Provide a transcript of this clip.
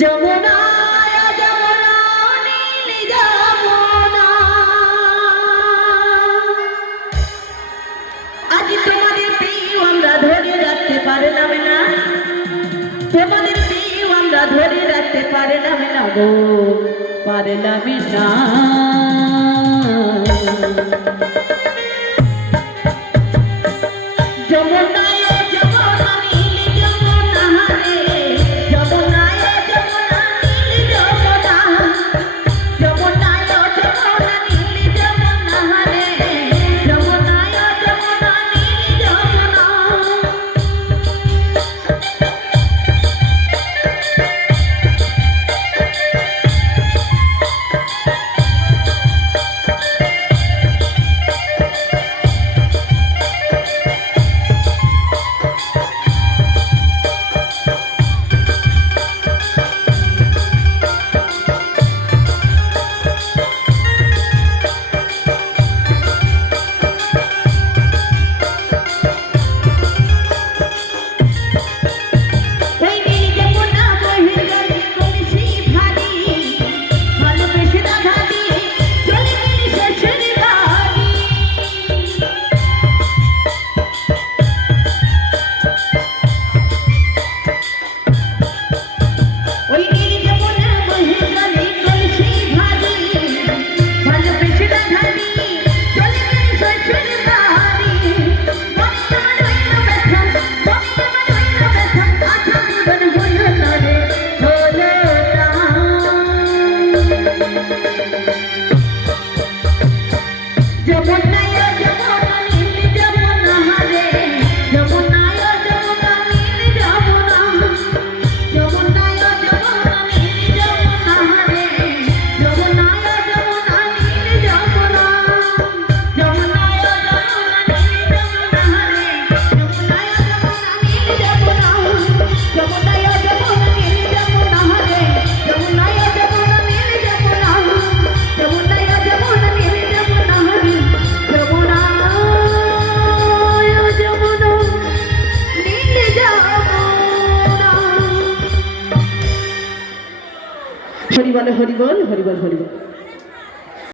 যমুনা যমুনা নীল যমুনা, আজ তোমাদের প্রিয় আমরা ধরে রাখতে পারলাম না, তোমাদের প্রিয় আমরা ধরে রাখতে পারলাম না গো, পারলাম না। যমুনা হরি বল হরি বল হরি বল হরি বল।